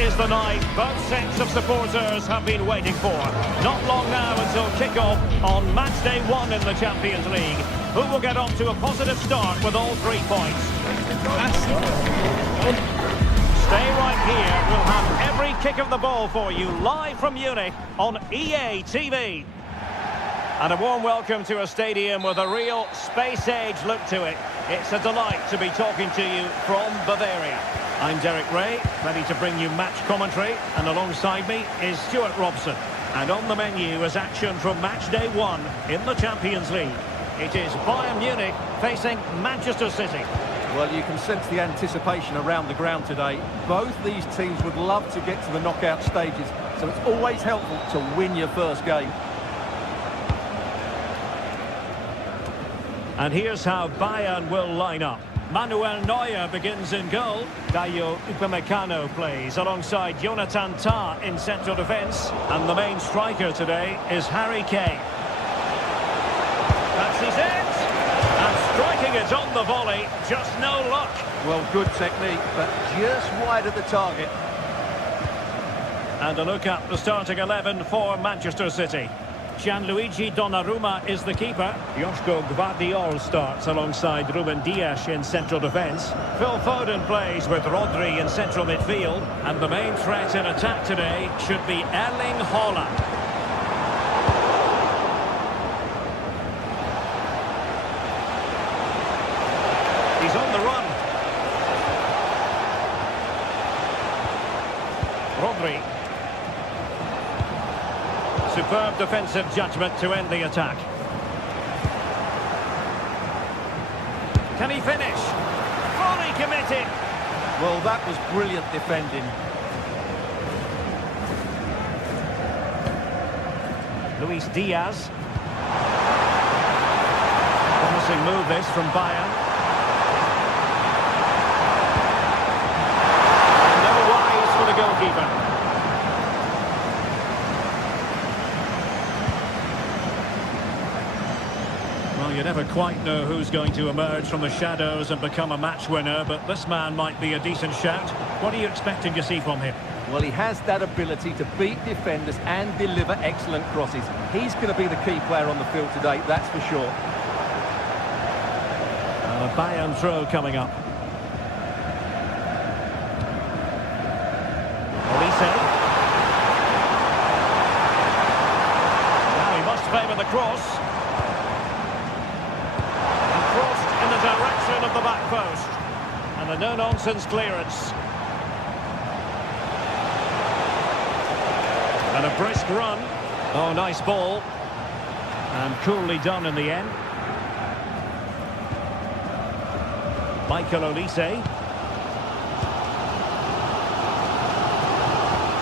is the night both sets of supporters have been waiting for. Not long now until kick-off on match day 1 in the Champions League. Who will get off to a positive start with all 3 points? Stay right here. We'll have every kick of the ball for you live from Munich on EA TV. And a warm welcome to a stadium with a real space-age look to it. It's a delight to be talking to you from Bavaria. I'm Derek Ray, ready to bring you match commentary, and alongside me is Stuart Robson. And on the menu is action from match day 1 in the Champions League. It is Bayern Munich facing Manchester City. Well, you can sense the anticipation around the ground today. Both these teams would love to get to the knockout stages, so it's always helpful to win your first game. And here's how Bayern will line up. Manuel Neuer begins in goal. Dayo Upamecano plays alongside Jonathan Tah in central defence. And the main striker today is Harry Kane. That's his hit. And striking it on the volley, just no luck. Well, good technique, but just wide of the target. And a look at the starting 11 for Manchester City. Gianluigi Donnarumma is the keeper. Joško Gvardiol starts alongside Ruben Dias in central defence. Phil Foden plays with Rodri in central midfield. And the main threat in attack today should be Erling Haaland. He's on the run. Rodri. Superb defensive judgment to end the attack. Can he finish? Fully committed. Well, that was brilliant defending. Luis Diaz. Promising move this from Bayern. No worries for the goalkeeper. You never quite know who's going to emerge from the shadows and become a match winner, but this man might be a decent shout. What are you expecting to see from him? Well, he has that ability to beat defenders and deliver excellent crosses. He's going to be the key player on the field today, that's for sure. A Bayern throw coming up. Olise. Now he must favour the cross. Direction of the back post, and a no-nonsense clearance, and a brisk run. Oh, nice ball, and coolly done in the end. Michael Olise.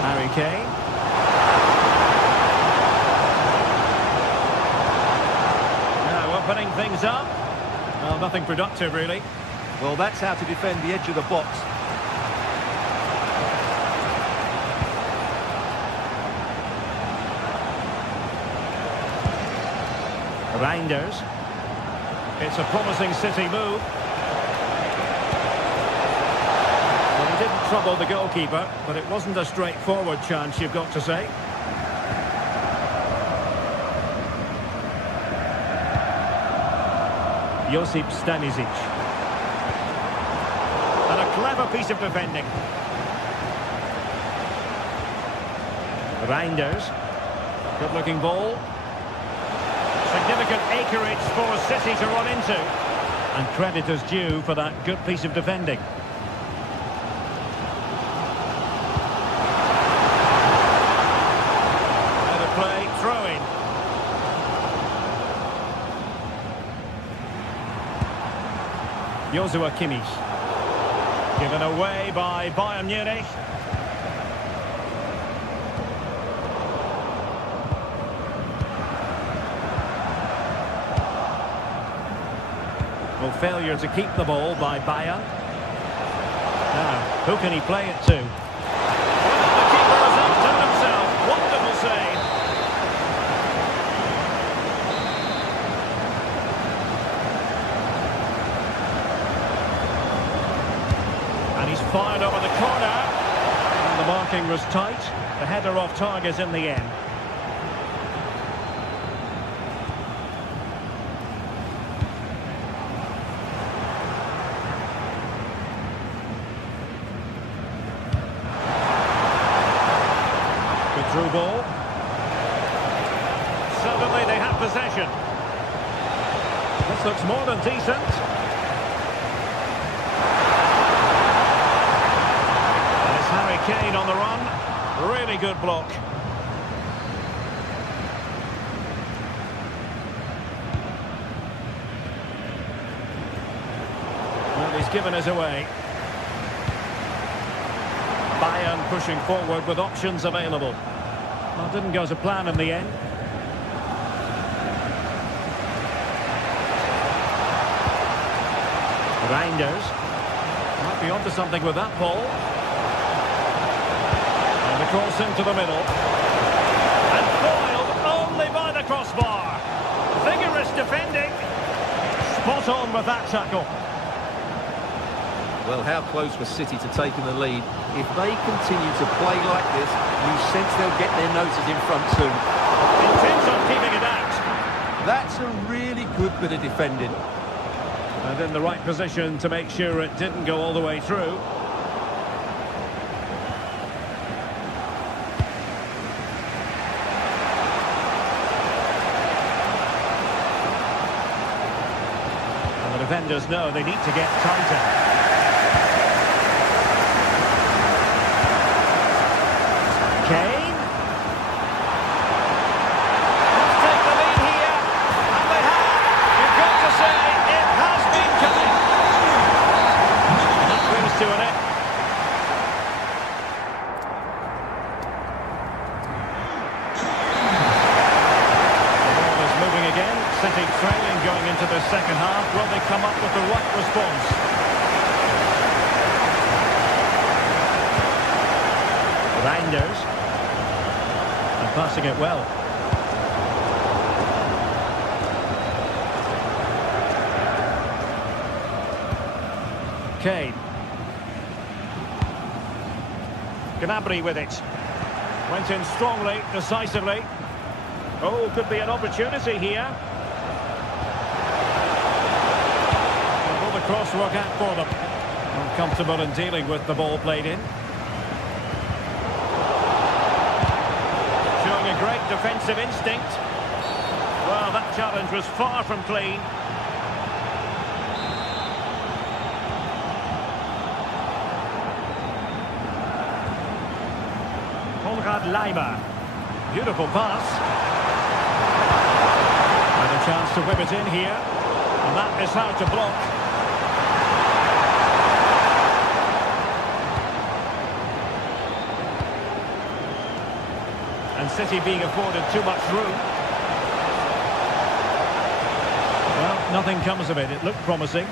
Harry Kane. Now opening things up. Well, nothing productive, really. Well, that's how to defend the edge of the box. Reinders. It's a promising City move. Well, he didn't trouble the goalkeeper, but it wasn't a straightforward chance, you've got to say. Josip Stanisic. And a clever piece of defending. Reinders. Good-looking ball. Significant acreage for City to run into. And credit is due for that good piece of defending. Out of play, throw-in. Joshua Kimmich. Given away by Bayern Munich. Well, failure to keep the ball by Bayern. Now, who can he play it to? The keeper has outdone himself. Wonderful save. And he's fired over the corner. And the marking was tight. The header off target in the end. Good through ball. Suddenly they have possession. This looks more than decent. There's Harry Kane on the run. Really good block. Well, he's given us away. Bayern pushing forward with options available. Well, didn't go to plan in the end. Reinders might be onto something with that ball. And the cross into the middle. And foiled only by the crossbar. Vigorous defending. Spot on with that tackle. Well, how close was City to taking the lead? If they continue to play like this, you sense they'll get their noses in front soon. Intends on keeping it out. That's a really good bit of defending. And in the right position to make sure it didn't go all the way through. And the defenders know they need to get tighter. Kane. Let's take the lead here. And they have. You've got to say it has been coming. That brings to an end. The ball is moving again. City trailing going into the second half. Will they come up with the right response? Reinders. Passing it well. Kane. Gnabry with it. Went in strongly, decisively. Oh, could be an opportunity here. And will the cross work out for them? Uncomfortable in dealing with the ball played in. Showing a great defensive instinct. Well, that challenge was far from clean. Lima. Beautiful pass. And a chance to whip it in here. And that is how to block. And City being afforded too much room. Well, nothing comes of it. It looked promising.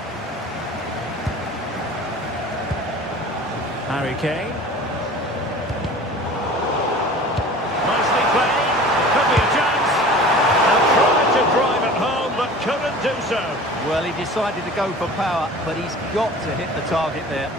Harry Kane. Nicely played. Could be a chance. And tried to drive it home, but couldn't do so. Well, he decided to go for power, but he's got to hit the target there.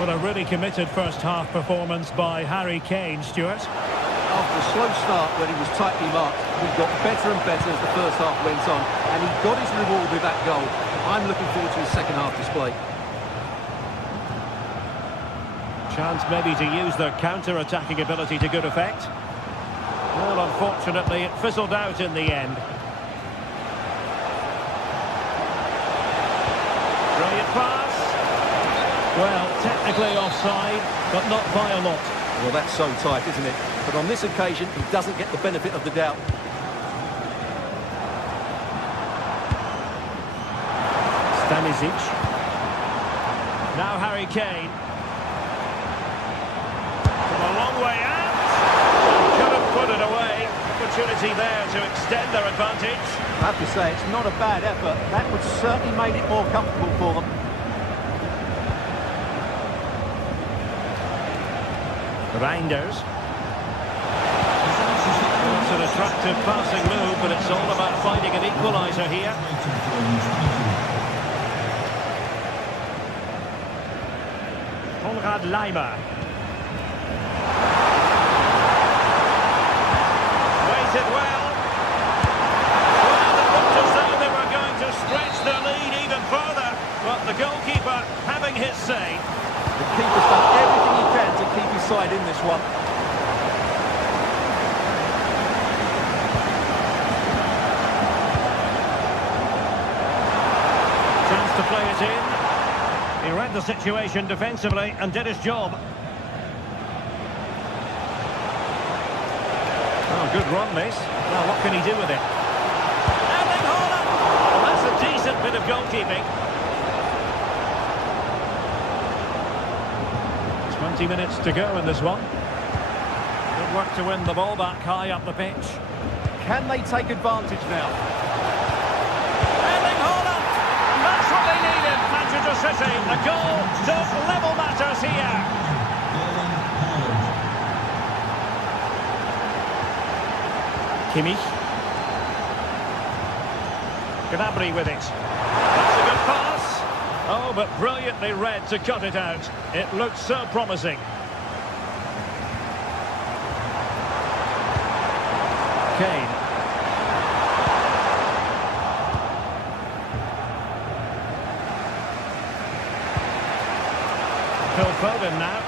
Well, a really committed first-half performance by Harry Kane, Stuart. After a slow start when he was tightly marked, he got better and better as the first half went on, and he got his reward with that goal. I'm looking forward to his second-half display. Chance maybe to use their counter-attacking ability to good effect. Well, unfortunately, it fizzled out in the end. Brilliant pass. Well, technically offside, but not by a lot. Well, that's so tight, isn't it? But on this occasion, he doesn't get the benefit of the doubt. Stanisic. Now Harry Kane. From a long way out. Couldn't put it away. Opportunity there to extend their advantage. I have to say, it's not a bad effort. That would certainly made it more comfortable for them. Reinders. It's an attractive passing move, but it's all about finding an equaliser here. Konrad Laimer. Waited well. Well, it looked as though they were going to stretch their lead even further, but the goalkeeper having his say. The keeper's done everything he can to keep his side in this one. Chance to play it in. He read the situation defensively and did his job. Oh, good run, this. Well, what can he do with it? Erling Haaland! Well, that's a decent bit of goalkeeping. 20 minutes to go in this one. Good work to win the ball back high up the pitch. Can they take advantage now? Erling Haaland! And that's what they needed. Manchester City, a goal to level matters here. Kimmich. Gnabry with it. That's a good pass. Oh, but brilliantly read to cut it out. It looked so promising. Kane. Phil Foden now.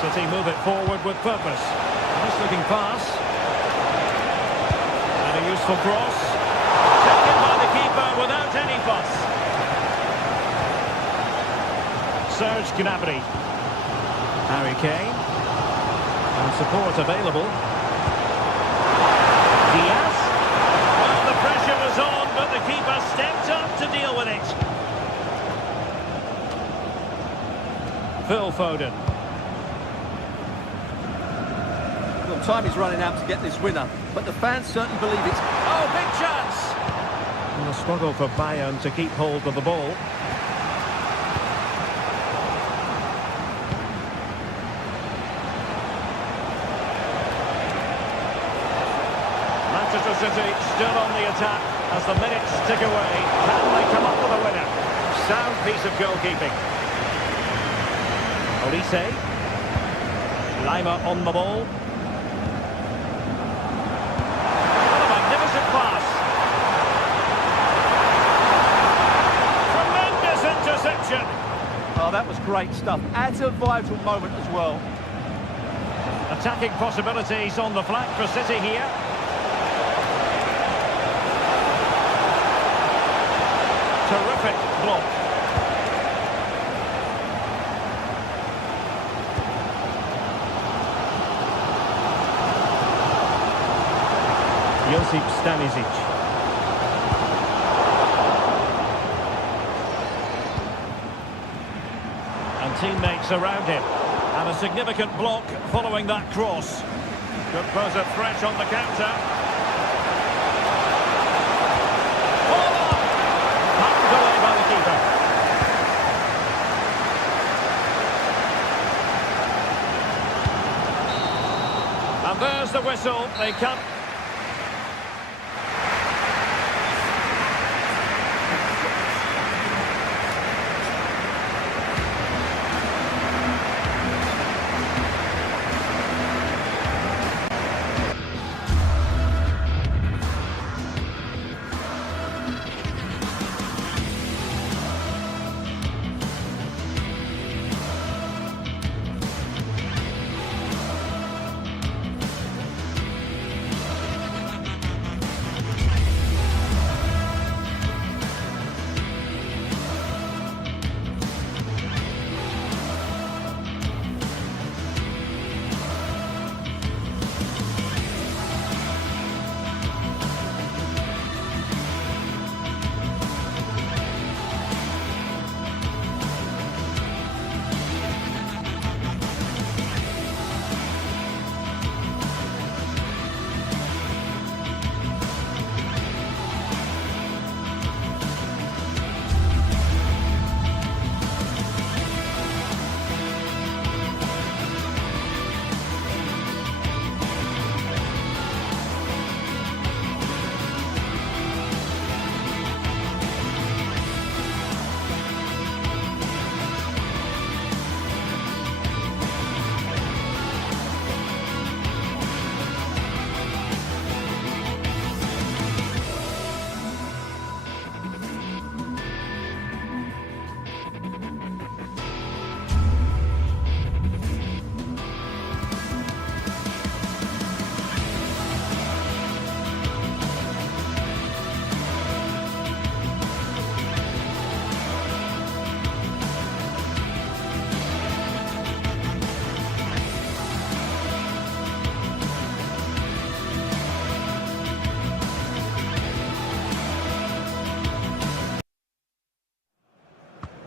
City move it forward with purpose. Nice looking pass. And a useful cross. Taken by the keeper without any fuss. Serge Gnabry. Harry Kane. And support available. Diaz. Well, the pressure was on, but the keeper stepped up to deal with it. Phil Foden. Well, time is running out to get this winner, but the fans certainly believe it's... Oh, big chance! And a struggle for Bayern to keep hold of the ball. Manchester City still on the attack as the minutes tick away. Can they come up with a winner? Sound piece of goalkeeping. Olise. Laimer on the ball. What a magnificent pass. Tremendous interception. Oh, that was great stuff. At a vital moment as well. Attacking possibilities on the flank for City here. Terrific block. Josip Stanisic. And teammates around him. And a significant block following that cross. Could pose a threat on the counter. Hold on! Pumped away by the keeper. And there's the whistle. They come.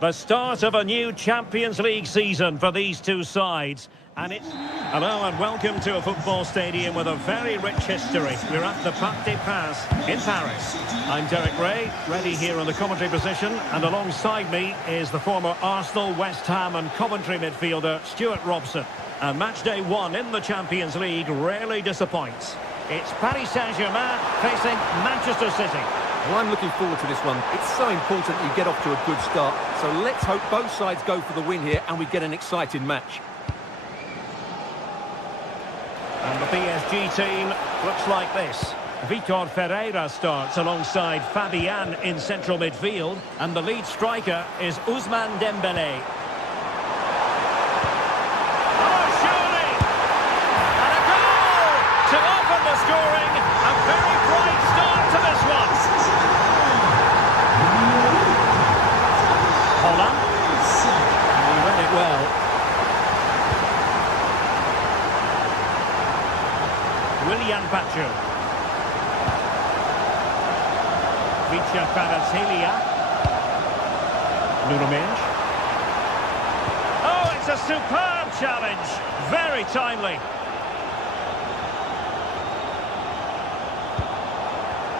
The start of a new Champions League season for these two sides. And it's... Hello and welcome to a football stadium with a very rich history. We're at the Parc des Princes in Paris. I'm Derek Ray, ready here in the commentary position. And alongside me is the former Arsenal, West Ham and Coventry midfielder Stuart Robson. And match day 1 in the Champions League rarely disappoints. It's Paris Saint-Germain facing Manchester City. Well, I'm looking forward to this one. It's so important you get off to a good start. So let's hope both sides go for the win here and we get an exciting match. And the PSG team looks like this. Vitor Ferreira starts alongside Fabian in central midfield. And the lead striker is Ousmane Dembélé. Oh, surely! And a goal to open the scoring. A very bright start to this one. Holland. He read it well. Willian Pacho. Vicha Kvaratskhelia. Nuno Mendes. Oh, it's a superb challenge. Very timely.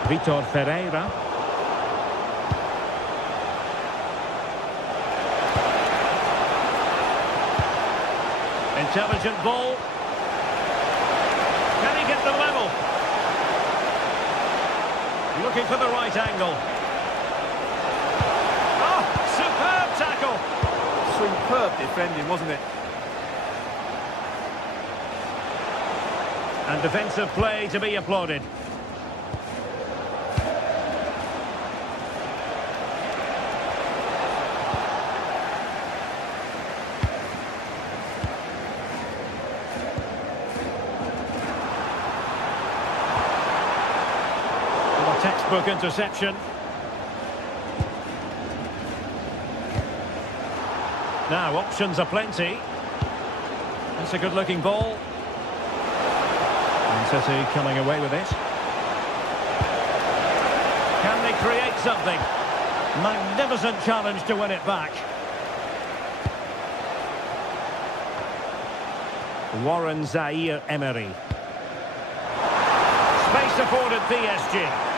Vitor Ferreira. Intelligent ball. Can he get the level? Looking for the right angle. Oh, superb tackle. Superb defending, wasn't it? And defensive play to be applauded. Textbook interception. Now options are plenty. That's a good looking ball. And City coming away with it. Can they create something? Magnificent challenge to win it back. Warren Zaïre-Emery. Space afforded PSG.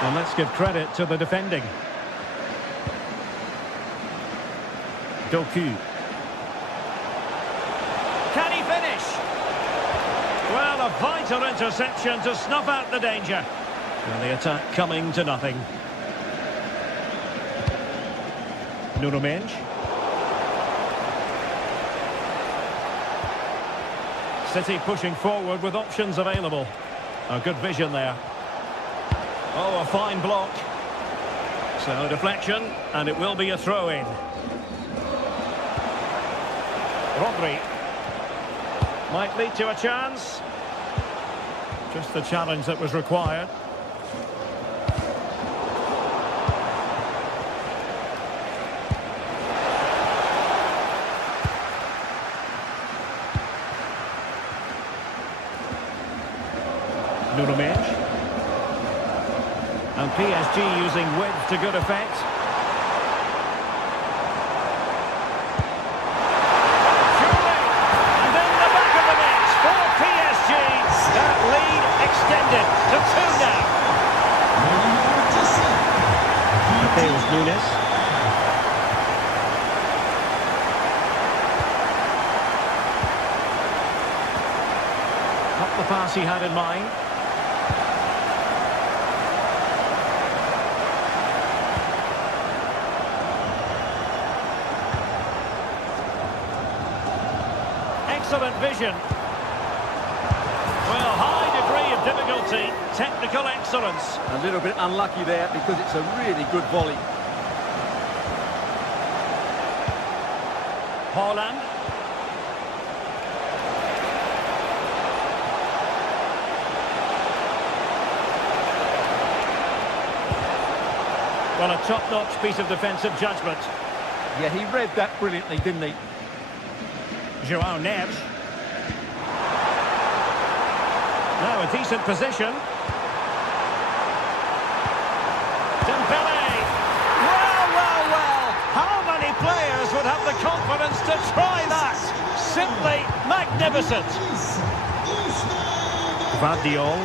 And let's give credit to the defending. Doku. Can he finish? Well, a vital interception to snuff out the danger. And the attack coming to nothing. Nuno Mendes. City pushing forward with options available. A good vision there. Oh, a fine block. So a deflection, and it will be a throw-in. Rodri. Might lead to a chance. Just the challenge that was required. Nuno Mendes. And PSG using width to good effect. Surely! And in the back of the net for PSG. That lead extended to 2 now. Mateus Nunes. Not the pass he had in mind. Excellent vision. Well, high degree of difficulty, technical excellence. A little bit unlucky there because it's a really good volley. Holland. Well, a top-notch piece of defensive judgment. Yeah, he read that brilliantly, didn't he? João Neves. Now a decent position. Dembélé. Well the confidence to try that. Simply magnificent. Vardiol.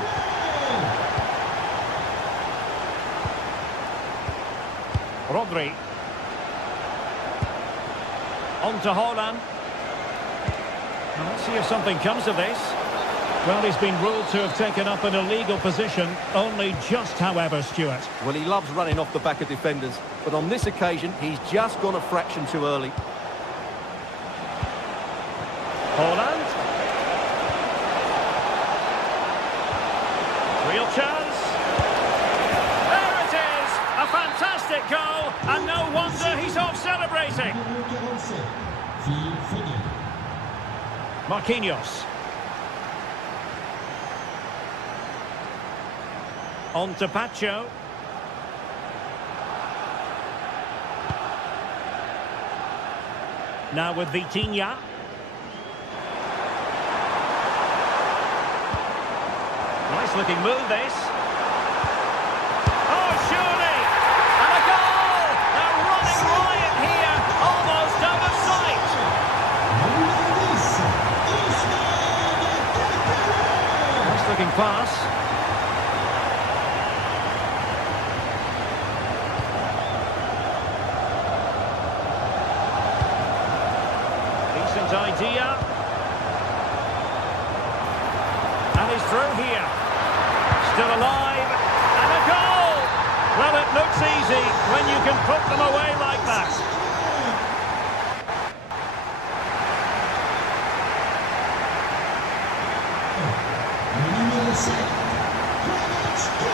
Rodri. On to Haaland. Well, let's see if something comes of this. Well, he's been ruled to have taken up an illegal position, only just, however, Stuart. Well, he loves running off the back of defenders, but on this occasion, he's just gone a fraction too early. Haaland. Real chance. There it is! A fantastic goal, and no wonder he's off celebrating. Marquinhos. On to Pacho. Now with Vitinha. Nice looking move this. Oh, surely! And a goal! They're running riot here, almost out of sight. Nice looking pass. Idea, and he's through here, still alive, and a goal. Well, it looks easy when you can put them away like that.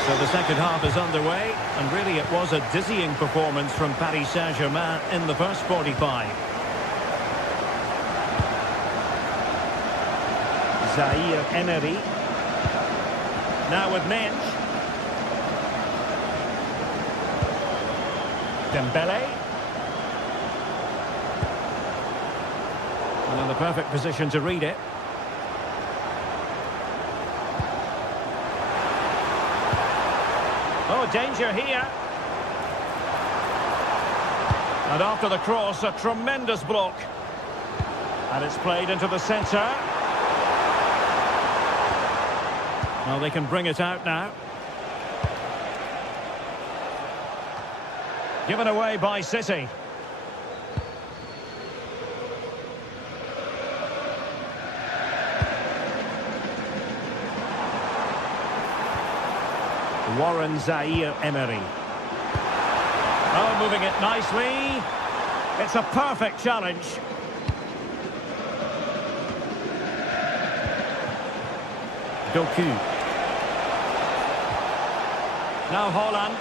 So the second half is underway, and really it was a dizzying performance from Paris Saint-Germain in the first 45. Zaire Emery. Now with Mensch. Dembele. And in the perfect position to read it. Oh, danger here. And after the cross, a tremendous block. And it's played into the centre. Well, they can bring it out now. Given away by City. Warren Zaire Emery. Oh, moving it nicely. It's a perfect challenge. Doku. Now Haaland.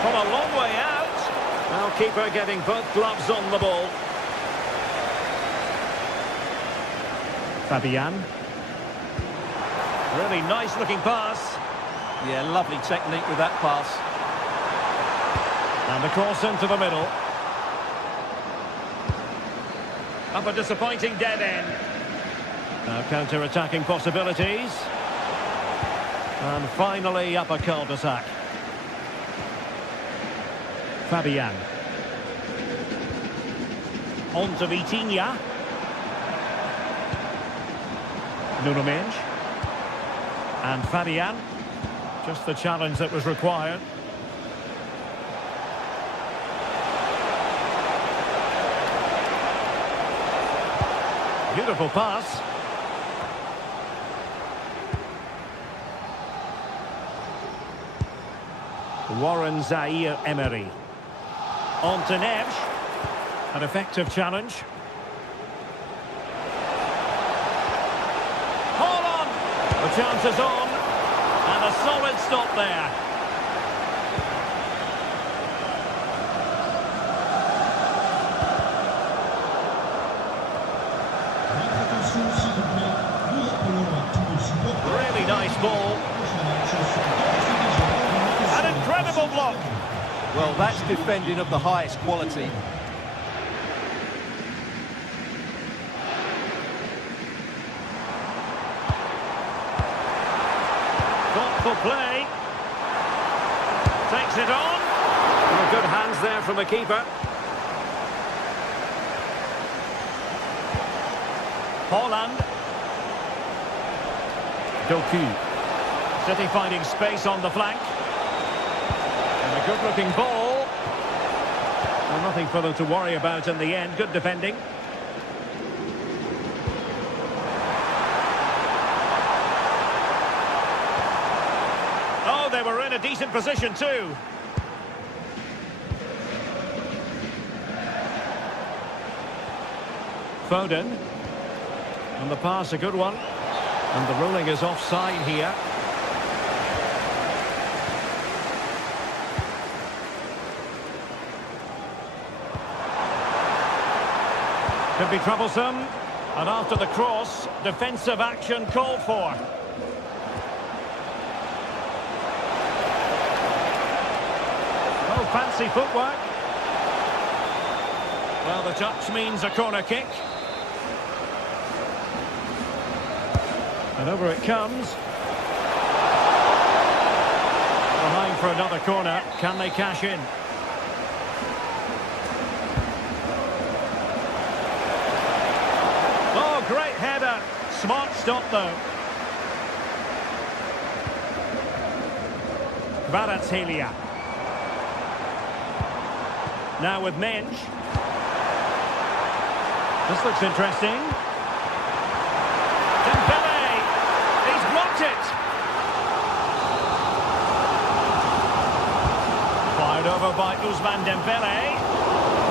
From a long way out. Now keeper getting both gloves on the ball. Fabian. Really nice looking pass. Yeah, lovely technique with that pass. And the cross into the middle. Up a disappointing dead end. Now counter-attacking possibilities. And finally up a cul-de-sac. Fabian. On to Vitinha. Nuno Mensch. And Fabian. Just the challenge that was required. Beautiful pass. Warren Zaire Emery. On to Neves. An effective challenge. Haaland! The chance is on. And a solid stop there. Really nice ball. An incredible block. Well, that's defending of the highest quality. Thoughtful play. Takes it on. Well, good hands there from the keeper. Holland. Doku. City finding space on the flank. And a good-looking ball. Well, nothing for them to worry about in the end. Good defending. Oh, they were in a decent position too. Foden. And the pass, a good one. And the ruling is offside here. Could be troublesome. And after the cross, defensive action called for. Oh, fancy footwork. Well, the touch means a corner kick. And over it comes. Behind for another corner. Can they cash in? Oh, great header. Smart stop, though. Kvaratskhelia. Now with Mensch. This looks interesting. Dembele! He's blocked it! Fired over by Ousmane Dembele.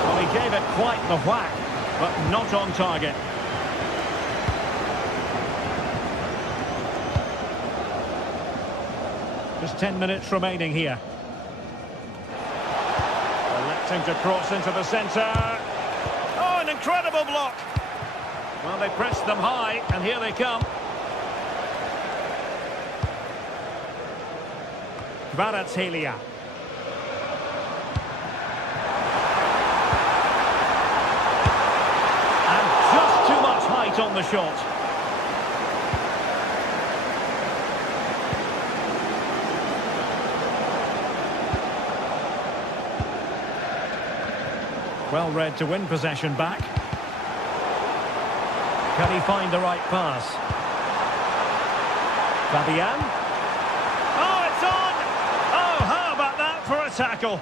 Well, he gave it quite the whack, but not on target. Just 10 minutes remaining here. Electing to cross into the centre. Oh, an incredible block. Well, they pressed them high, and here they come. Kvaratskhelia. And just too much height on the shot. Well read to win possession back. Can he find the right pass? Fabian. Oh, it's on! Oh, how about that for a tackle?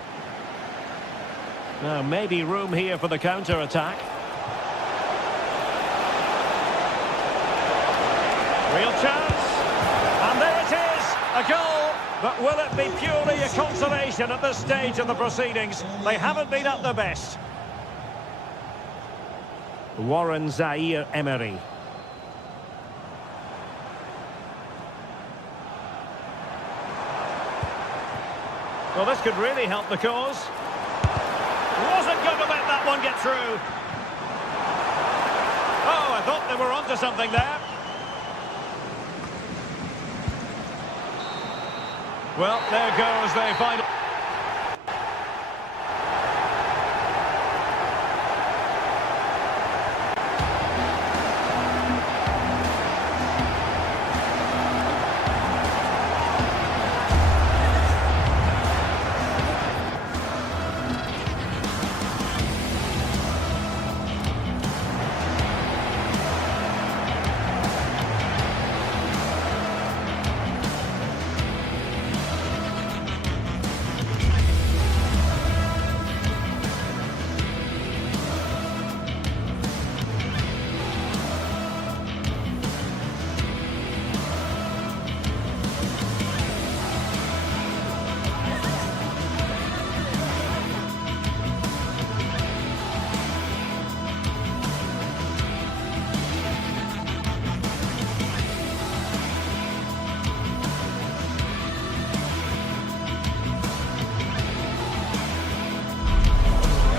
Now, maybe room here for the counter-attack. Real chance. And there it is! A goal! But will it be purely a consolation at this stage of the proceedings? They haven't been at their best. Warren Zaire-Emery. Well, this could really help the cause. Wasn't going to let that one get through. Oh, I thought they were onto something there. Well, there goes the final.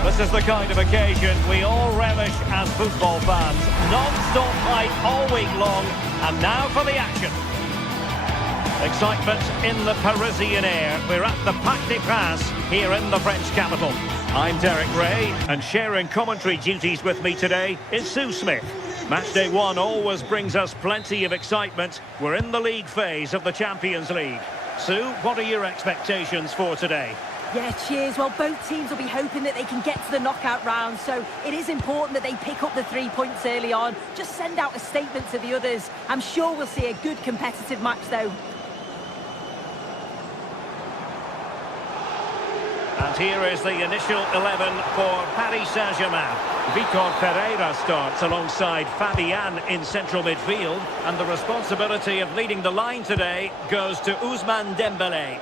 This is the kind of occasion we all relish as football fans. Non-stop hype all week long, and now for the action. Excitement in the Parisian air. We're at the Parc des Princes here in the French capital. I'm Derek Ray, and sharing commentary duties with me today is Sue Smith. Matchday 1 always brings us plenty of excitement. We're in the league phase of the Champions League. Sue, what are your expectations for today? Yeah, cheers. Well, both teams will be hoping that they can get to the knockout round, so it is important that they pick up the 3 points early on. Just send out a statement to the others. I'm sure we'll see a good competitive match, though. And here is the initial 11 for Paris Saint-Germain. Vitor Pereira starts alongside Fabian in central midfield, and the responsibility of leading the line today goes to Ousmane Dembélé.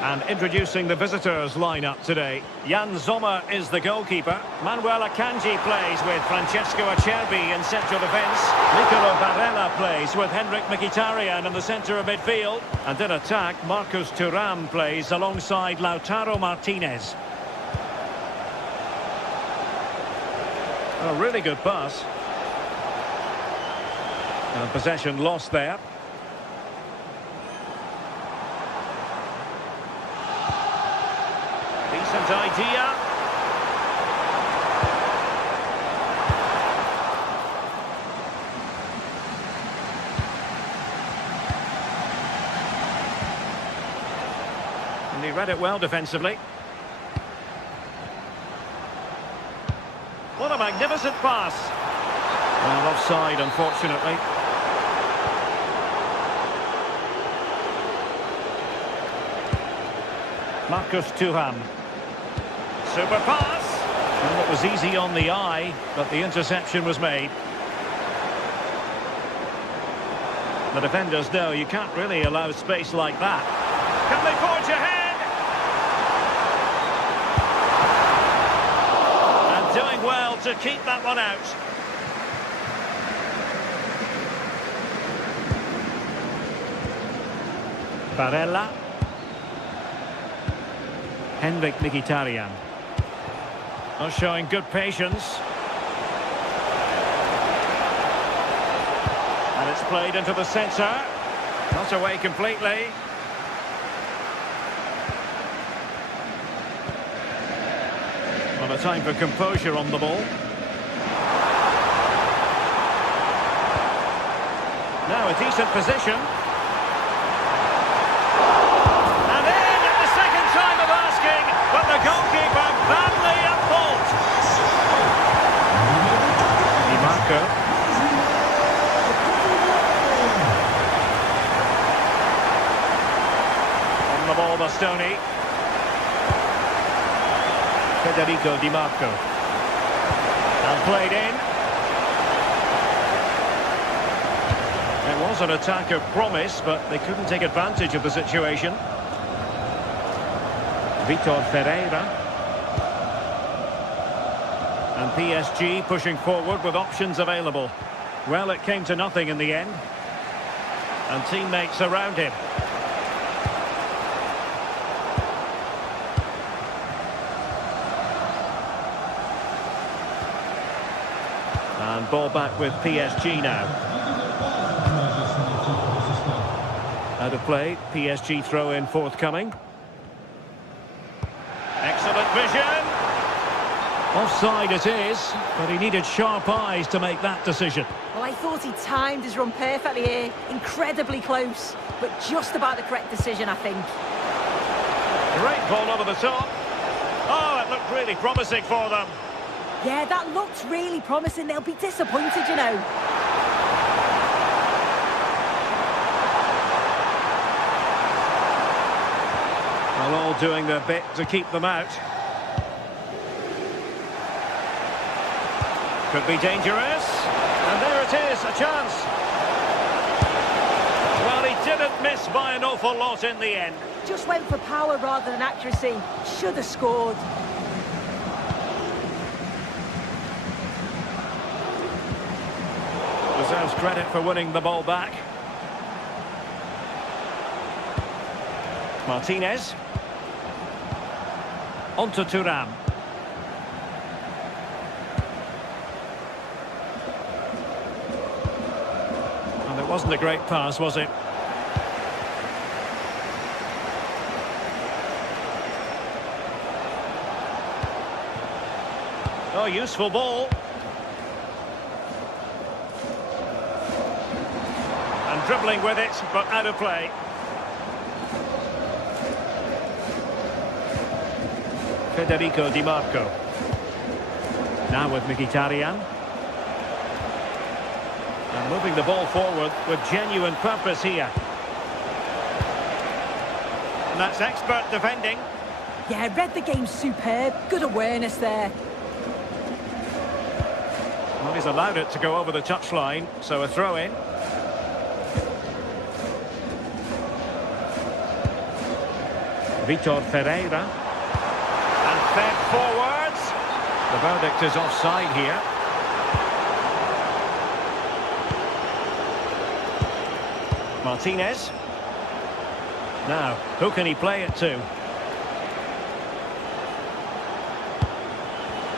And introducing the visitors lineup today. Jan Sommer is the goalkeeper. Manuel Akanji plays with Francesco Acerbi in central defence. Nicolo Barella plays with Henrik Mkhitaryan in the centre of midfield. And in attack, Marcus Thuram plays alongside Lautaro Martinez. A really good pass. And possession lost there. Decent idea. And he read it well defensively. What a magnificent pass. Well, offside, unfortunately. Marcus Thuram. Super pass. Well, it was easy on the eye, but the interception was made. The defenders know you can't really allow space like that. Can they forge ahead? And doing well to keep that one out. Barella. Henrik Mkhitaryan. Showing good patience. And it's played into the centre. Not away completely. Well, a time for composure on the ball. Now a decent position. And in at the second time of asking, but the goalkeeper badly at fault. Di Marco. On the ball, Bastoni. Federico Di Marco. And played in. It was an attack of promise, but they couldn't take advantage of the situation. Vitor Pereira. And PSG pushing forward with options available. Well, it came to nothing in the end. And teammates around him. And ball back with PSG now. Out of play, PSG throw-in forthcoming. Excellent vision. Offside it is, but he needed sharp eyes to make that decision. Well, I thought he timed his run perfectly here. Incredibly close, but just about the correct decision, I think. Great ball over the top. Oh, it looked really promising for them. Yeah, that looked really promising. They'll be disappointed, you know. Well, all doing their bit to keep them out. Could be dangerous. And there it is, a chance. Well, he didn't miss by an awful lot in the end. Just went for power rather than accuracy. Should have scored. Deserves credit for winning the ball back. Martinez. On to Thuram. And it wasn't a great pass, was it? Oh, useful ball. And dribbling with it, but out of play. Federico Di Marco. Now with Mkhitaryan. And moving the ball forward with genuine purpose here. And that's expert defending. Yeah, read the game superb. Good awareness there. Well, he's allowed it to go over the touchline, so a throw-in. Vitor Ferreira. And fed forwards. The verdict is offside here. Martinez. Now, who can he play it to?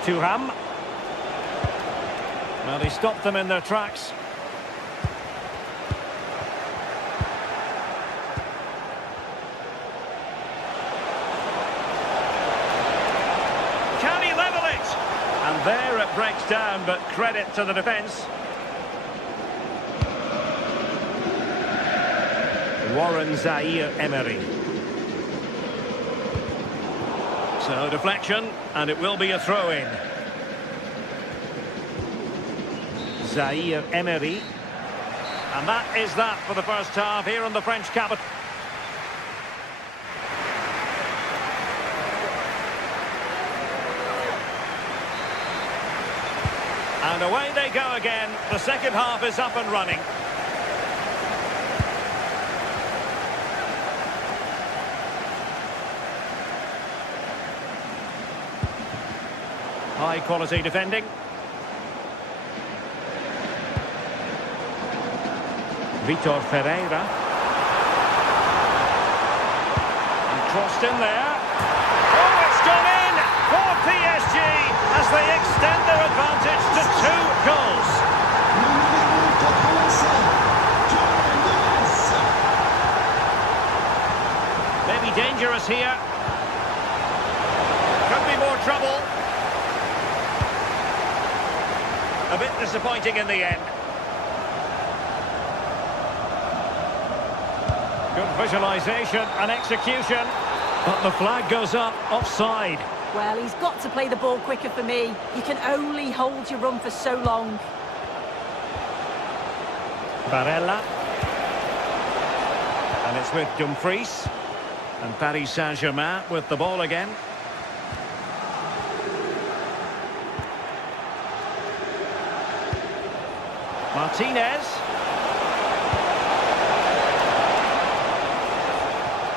Thuram. Well, he stopped them in their tracks. Can he level it? And there it breaks down, but credit to the defence. Warren Zaire-Emery. So deflection, and it will be a throw-in. Zaire-Emery. And that is that for the first half here in the French capital. And away they go again. The second half is up and running. High quality defending. Vitor Ferreira. And crossed in there. Oh, it's gone in for PSG as they extend their advantage to 2 goals. Maybe dangerous here. Could be more trouble. A bit disappointing in the end. Good visualisation and execution. But the flag goes up, offside. Well, he's got to play the ball quicker for me. You can only hold your run for so long. Barella. And it's with Dumfries. And Paris Saint-Germain with the ball again. Martinez.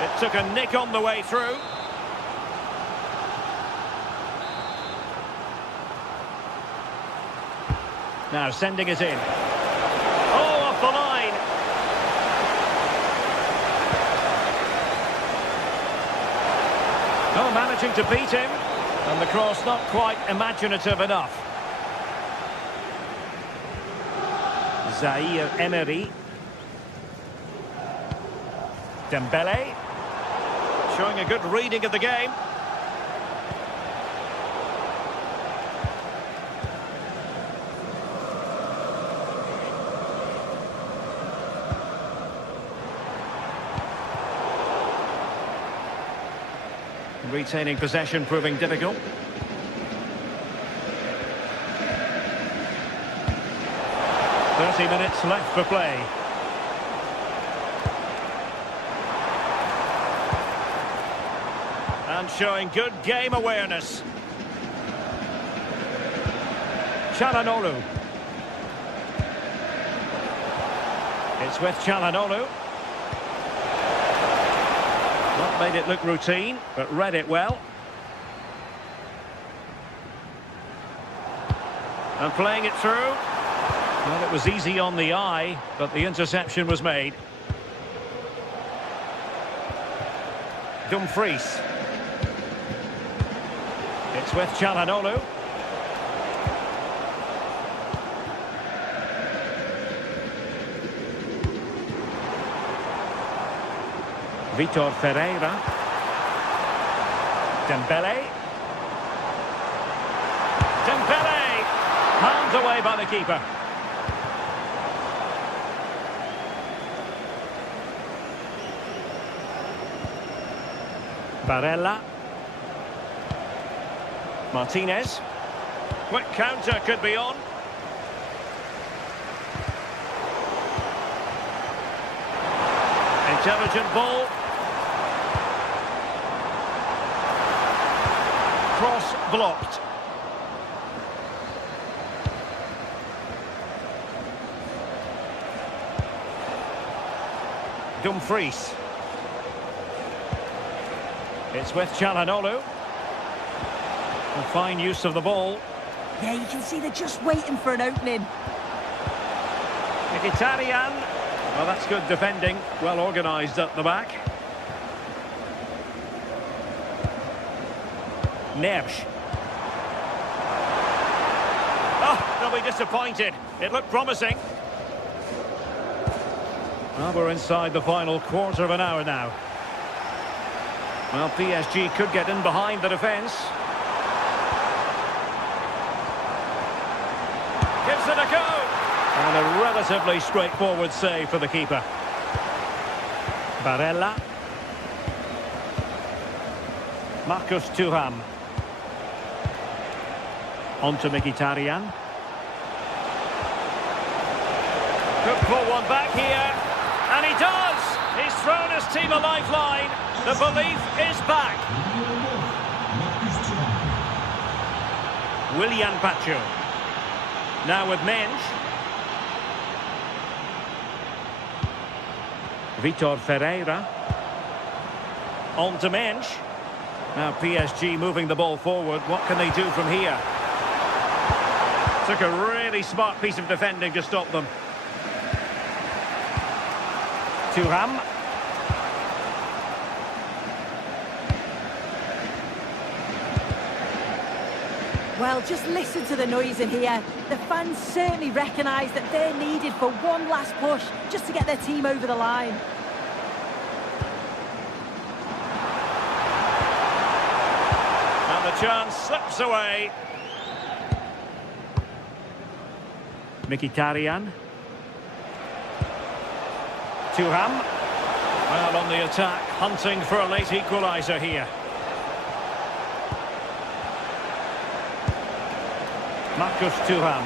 It took a nick on the way through. Now sending it in. Oh, off the line. Oh, managing to beat him. And the cross not quite imaginative enough. Zaire-Emery. Dembele. Showing a good reading of the game. Retaining possession proving difficult. "30 minutes left for play. And showing good game awareness. Çalhanoğlu. It's with Çalhanoğlu. Not made it look routine, but read it well. And playing it through. Well, it was easy on the eye, but the interception was made. Dumfries. It's with Çalhanoğlu. Vitor Ferreira. Dembele. Dembele! Palmed away by the keeper. Barella. Martinez. Quick counter could be on. Intelligent ball. Cross blocked. Dumfries. It's with Çalhanoğlu. A fine use of the ball. Yeah, you can see they're just waiting for an opening. Mkhitaryan. Well, that's good defending. Well organised at the back. Neves. Oh, they'll be disappointed. It looked promising. Well, we're inside the final quarter of an hour now. Well, PSG could get in behind the defence. Gives it a go. And a relatively straightforward save for the keeper. Barella. Marcus Thuram. On to Mkhitaryan. Could pull one back here. And he does! He's thrown his team a lifeline. The belief is back. Willian Pacho. Now with Mensch. Vitor Ferreira. On to Mensch. Now PSG moving the ball forward. What can they do from here? Took a really smart piece of defending to stop them. Thuram. Well, just listen to the noise in here. The fans certainly recognise that they're needed for one last push just to get their team over the line. And the chance slips away. Mkhitaryan. Thuram. Well, on the attack, hunting for a late equaliser here. Marcus Thuram.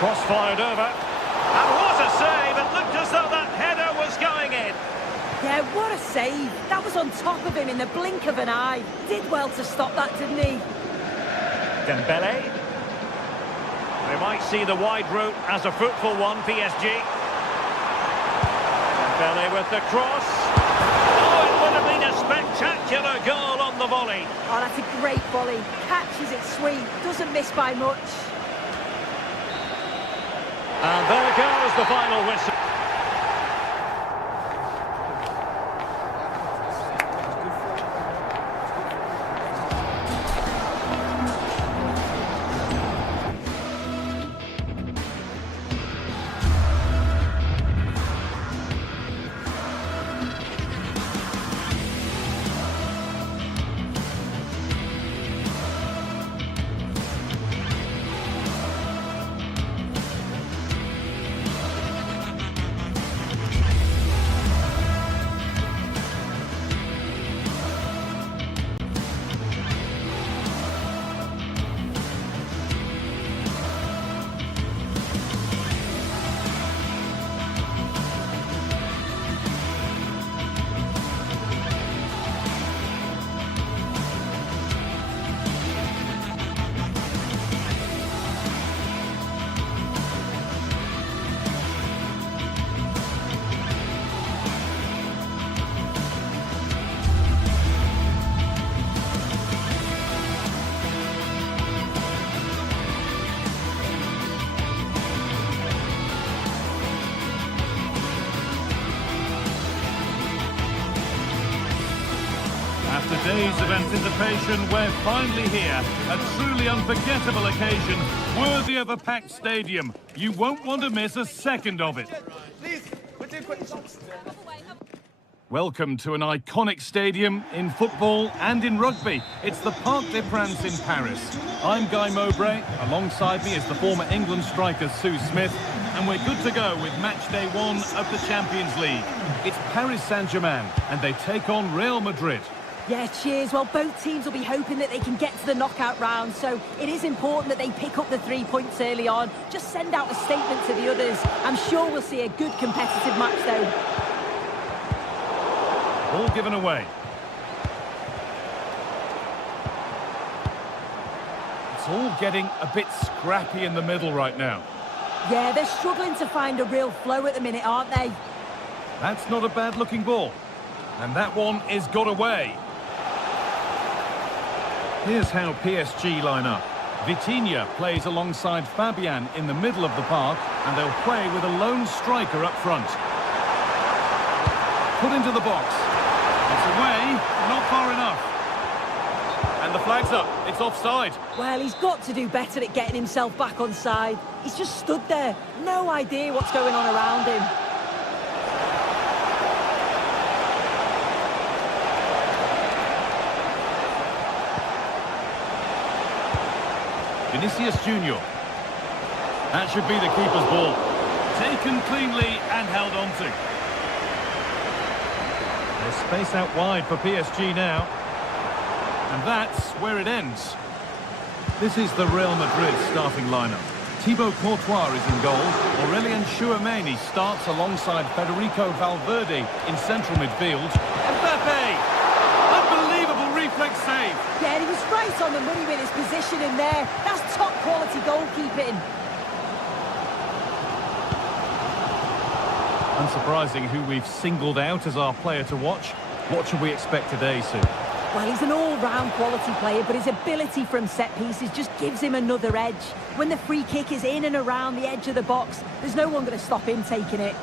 Cross fired over. And what a save! It looked as though that header was going in. Yeah, what a save. That was on top of him in the blink of an eye. Did well to stop that, didn't he? Dembele. We might see the wide route as a fruitful one, PSG. Dembele with the cross. Oh, it would have been a spectacular goal on the volley. Oh, that's a great volley. Catches it sweet. Doesn't miss by much. And there goes the final whistle. After days of anticipation, we're finally here. A truly unforgettable occasion, worthy of a packed stadium. You won't want to miss a second of it. Welcome to an iconic stadium in football and in rugby. It's the Parc des Princes in Paris. I'm Guy Mowbray. Alongside me is the former England striker Sue Smith. And we're good to go with match day 1 of the Champions League. It's Paris Saint-Germain and they take on Real Madrid. Yeah, cheers. Well, both teams will be hoping that they can get to the knockout round, so it is important that they pick up the 3 points early on. Just send out a statement to the others. I'm sure we'll see a good competitive match, though. Ball given away. It's all getting a bit scrappy in the middle right now. Yeah, they're struggling to find a real flow at the minute, aren't they? That's not a bad-looking ball. And that one is got away. Here's how PSG line up. Vitinha plays alongside Fabian in the middle of the park, and they'll play with a lone striker up front. Put into the box. It's away, not far enough. And the flag's up, it's offside. Well, he's got to do better at getting himself back on side. He's just stood there, no idea what's going on around him. Vinicius Junior. That should be the keeper's ball. Taken cleanly and held on to. There's space out wide for PSG now. And that's where it ends. This is the Real Madrid starting lineup. Thibaut Courtois is in goal. Aurélien Tchouameni starts alongside Federico Valverde in central midfield. Mbappe! Unbelievable reflex save. Yeah, he was right on the money with his position in there. That's top quality goalkeeping. Unsurprising who we've singled out as our player to watch. What should we expect today, Sue? Well, he's an all-round quality player, but his ability from set pieces just gives him another edge. When the free kick is in and around the edge of the box, there's no one going to stop him taking it.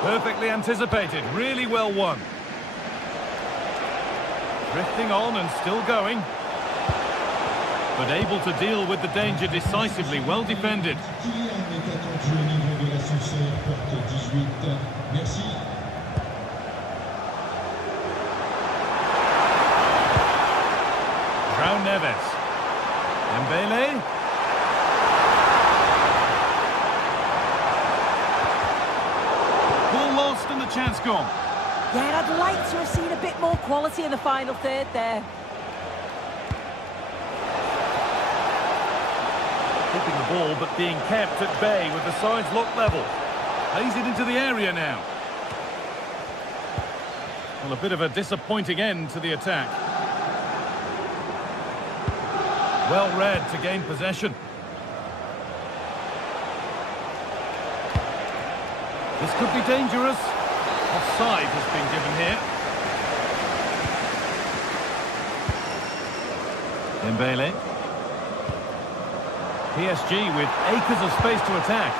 Perfectly anticipated, really well won. Drifting on and still going. But able to deal with the danger decisively, well defended. João Neves. Dembele. Ball lost and the chance gone. Yeah, I'd like to have seen a bit more quality in the final third there. Keeping the ball but being kept at bay with the sides locked level. Plays it into the area now. Well, a bit of a disappointing end to the attack. Well read to gain possession. This could be dangerous. Offside has been given here. Dembele. PSG with acres of space to attack.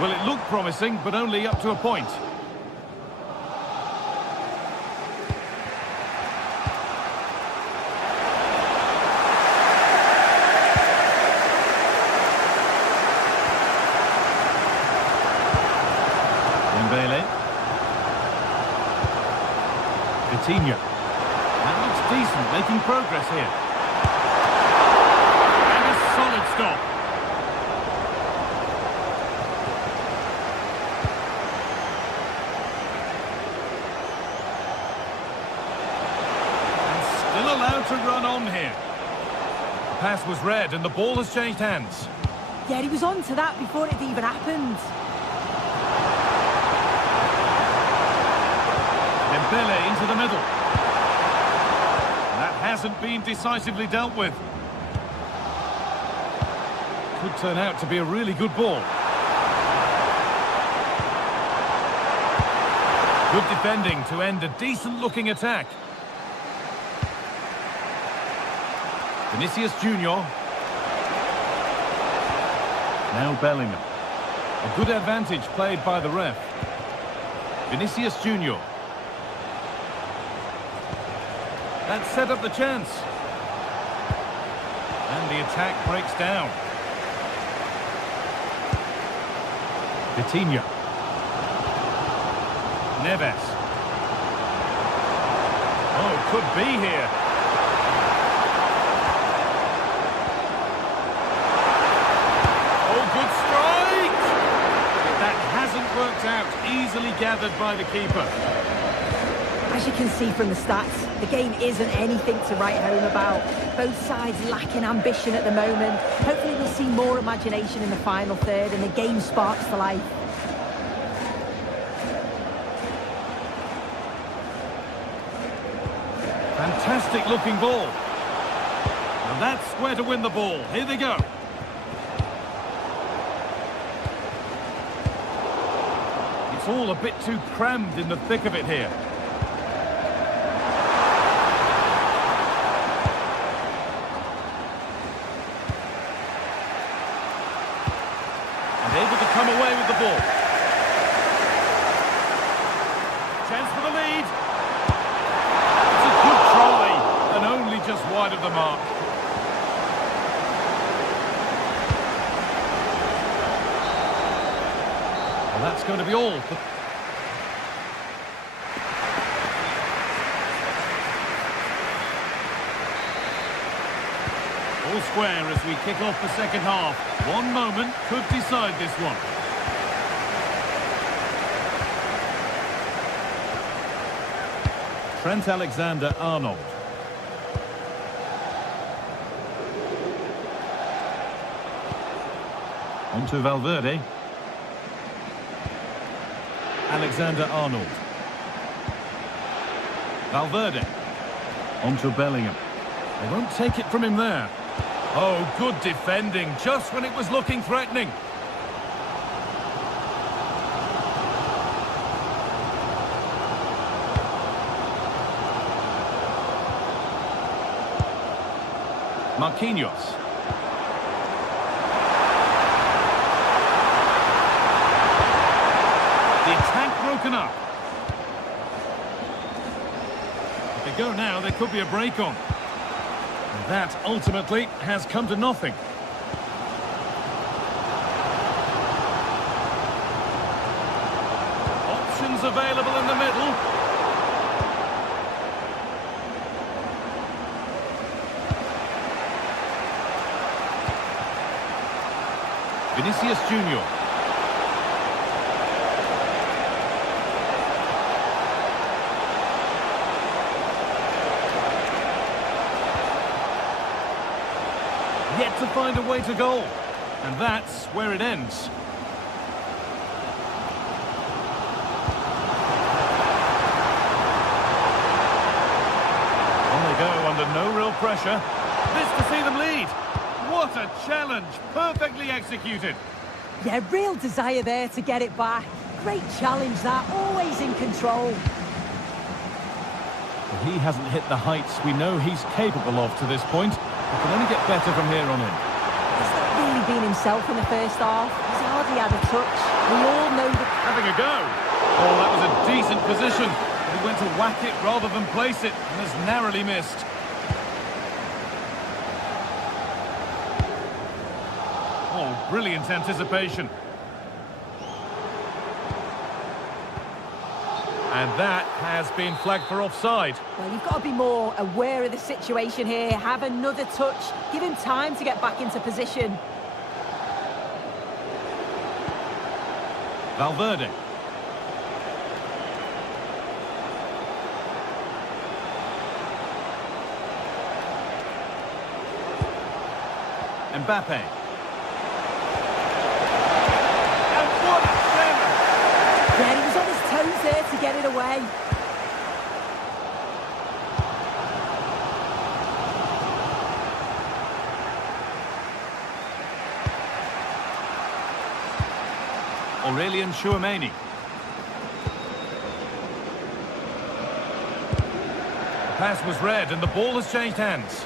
Well, it looked promising, but only up to a point. Dembele. Vitinha. That looks decent, making progress here. And a solid stop. And still allowed to run on here. The pass was read and the ball has changed hands. Yeah, he was on to that before it even happened. Dembele into the middle. That hasn't been decisively dealt with. Could turn out to be a really good ball. Good defending to end a decent-looking attack. Vinicius Junior. Now Bellingham. A good advantage played by the ref. Vinicius Junior. That set up the chance. And the attack breaks down. Vitinha. Neves. Oh, could be here. Oh, good strike! easily gathered by the keeper. As you can see from the stats, the game isn't anything to write home about. Both sides lacking ambition at the moment. Hopefully we'll see more imagination in the final third and the game sparks to life. Fantastic looking ball. And that's where to win the ball. Here they go. It's all a bit too crammed in the thick of it here. And able to come away with the ball. Chance for the lead. It's a good try, and only just wide of the mark. And that's going to be all. All square as we kick off the second half. One moment could decide this one. Trent Alexander-Arnold. On to Valverde. Alexander-Arnold. Valverde. On to Bellingham. They won't take it from him there. Oh, good defending, just when it was looking threatening. Marquinhos. The attack broken up. If they go now, there could be a break on. And that ultimately has come to nothing. Options available in the middle. Vinicius Junior. Yet to find a way to goal. And that's where it ends. On they go under no real pressure. This to see them lead. What a challenge. Perfectly executed. Yeah, real desire there to get it back. Great challenge that, always in control. Well, he hasn't hit the heights we know he's capable of to this point. He can only get better from here on in. He's not really been himself in the first half. He's hardly had a touch. We all know that... Having a go. Oh, that was a decent position. But he went to whack it rather than place it and has narrowly missed. Oh, brilliant anticipation. And that has been flagged for offside. Well, you've got to be more aware of the situation here. Have another touch. Give him time to get back into position. Valverde. Mbappe. Yeah, he was on his toes there to get it away. Aurelian Tchouameni. The pass was read and the ball has changed hands.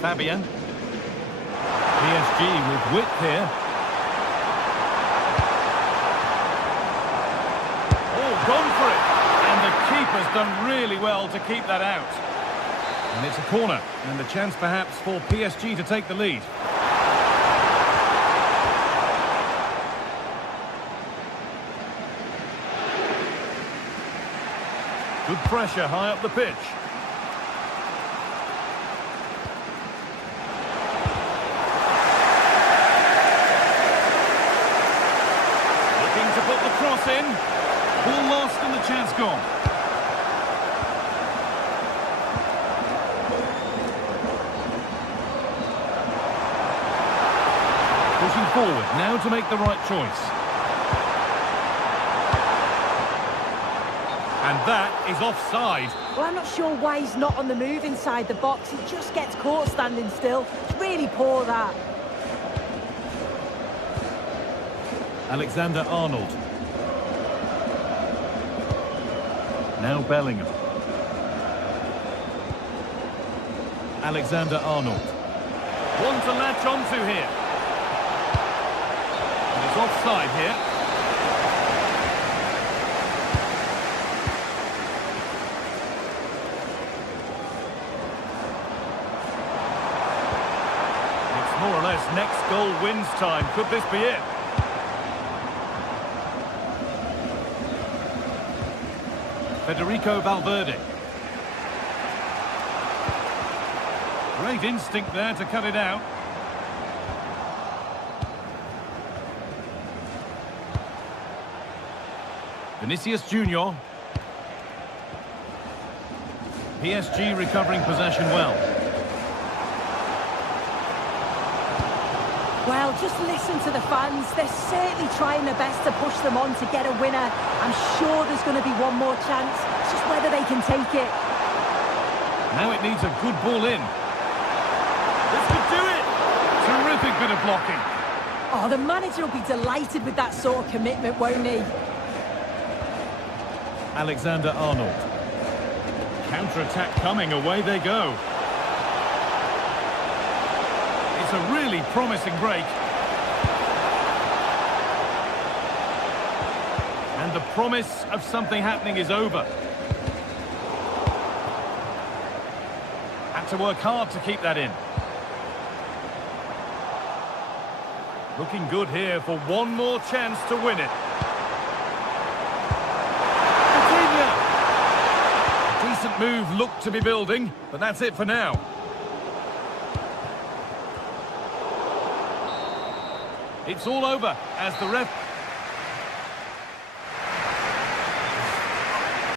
Fabian. PSG with width here. Oh, gone for it. And the keeper's done really well to keep that out. And it's a corner, and a chance perhaps for PSG to take the lead. Good pressure high up the pitch. chance gone. Pushing forward, now to make the right choice. And that is offside. Well, I'm not sure why he's not on the move inside the box. He just gets caught standing still. It's really poor, that. Alexander-Arnold. Now Bellingham. Alexander-Arnold. One to latch onto here. And it's offside here. It's more or less next goal wins time. Could this be it? Federico Valverde. Great instinct there to cut it out. Vinicius Junior. PSG recovering possession well. Well, just listen to the fans. They're certainly trying their best to push them on to get a winner. I'm sure there's going to be one more chance. It's just whether they can take it. Now it needs a good ball in. This could do it! Terrific bit of blocking. Oh, the manager will be delighted with that sort of commitment, won't he? Alexander-Arnold. Counter-attack coming, away they go. It's a really promising break. And the promise of something happening is over. Had to work hard to keep that in. Looking good here for one more chance to win it. A decent move looked to be building, but that's it for now. It's all over as the ref